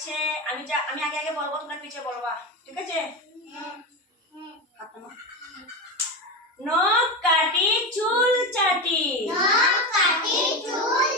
হয়েছে আমি আগে আগে বলবো, তোমরা পিছে বলবা, ঠিক আছে? নখ কাটি চুল চাটি। নখ কাটি চুল